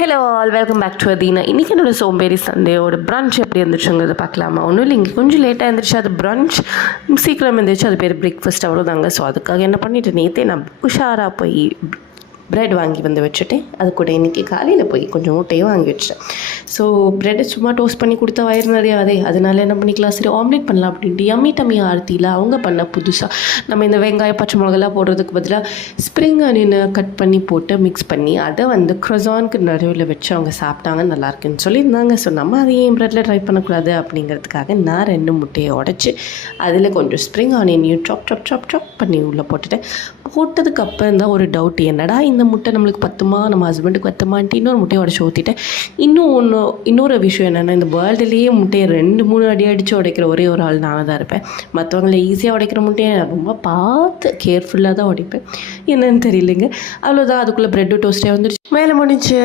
Hello all, welcome back to Athena. இன்றைக்கி என்னோடய சோம்பேறி சண்டேயோட ப்ரன்ச் எப்படி இருந்துச்சுங்கிறத பார்க்கலாமா? ஒன்றும் இல்லை, இங்கே கொஞ்சம் லேட்டாக இருந்துச்சு. அது ப்ரன்ச் சீக்கிரம் இருந்துச்சு, அது பேர் பிரேக்ஃபாஸ்ட் அவ்வளோதாங்க. ஸோ அதுக்காக என்ன பண்ணிவிட்டு நேற்றே நான் உஷாராக போய் ப்ரெட் வாங்கி வந்து வச்சுட்டேன். அது கூட இன்றைக்கி காலையில் போய் கொஞ்சம் முட்டையும் வாங்கி வச்சிட்டேன். ஸோ ப்ரெட்டை சும்மா டோஸ்ட் பண்ணி கொடுத்தா வயிறு நிறையாதே, அதனால என்ன பண்ணிக்கலாம், சரி ஆம்லேட் பண்ணலாம் அப்படின்ட்டு யம்மி டம்மி ஆர்த்தியில் அவங்க பண்ண புதுசாக நம்ம இந்த வெங்காயம் பச்சை மிளகாலாம் போடுறதுக்கு பதிலாக ஸ்ப்ரிங் ஆனியனை கட் பண்ணி போட்டு மிக்ஸ் பண்ணி அதை வந்து க்ரொசானுக்கு நடுவில் வச்சு அவங்க சாப்பிட்டாங்க, நல்லாயிருக்குன்னு சொல்லியிருந்தாங்க. ஸோ நம்ம அதையும் ப்ரெட்டில் ட்ரை பண்ணக்கூடாது அப்படிங்கிறதுக்காக நான் 2 முட்டையை உடச்சி அதில் கொஞ்சம் ஸ்ப்ரிங் ஆனியனையும் சாப் பண்ணி உள்ளே போட்டுட்டேன். போட்டதுக்கப்புறம் தான் ஒரு டவுட், என்னடா இந்த முட்டை நம்மளுக்கு பத்துமா, நம்ம ஹஸ்பண்டுக்கு பத்துமான்ட்டு இன்னொரு முட்டையை உடச்சி ஊற்றிட்டேன். இன்னொரு விஷயம் என்னென்னா, இந்த வேர்ல்டுலேயே முட்டையை 2-3 அடி அடித்து உடைக்கிற ஒரே ஒரு ஆள் நானாக தான் இருப்பேன். மற்றவங்கள ஈஸியாக உடைக்கிற முட்டையை ரொம்ப பார்த்து கேர்ஃபுல்லாக தான் உடைப்பேன். என்னன்னு தெரியலைங்க. அவ்வளோதான், அதுக்குள்ளே ப்ரெட்டு டோஸ்ட்டே வந்துடுச்சு, வேலை முடிஞ்சு.